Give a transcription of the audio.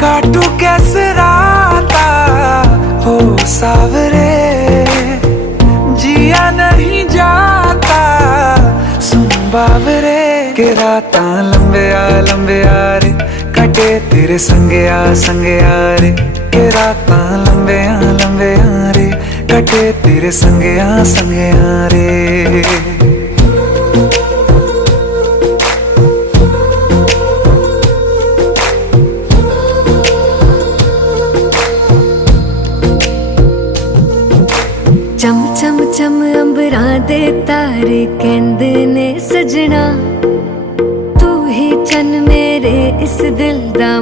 काटू कैसे राता हो सावरे, जिया नहीं जाता सुन बावरे। के राता लंबे आ रे, कटे तेरे संगे आ रे। के राता लंबे आ रे, कटे तेरे संगे आ रे। चम चम चम अंबरां दे तारे कहंदे ने सजना, तू ही चन मेरे इस दिल दा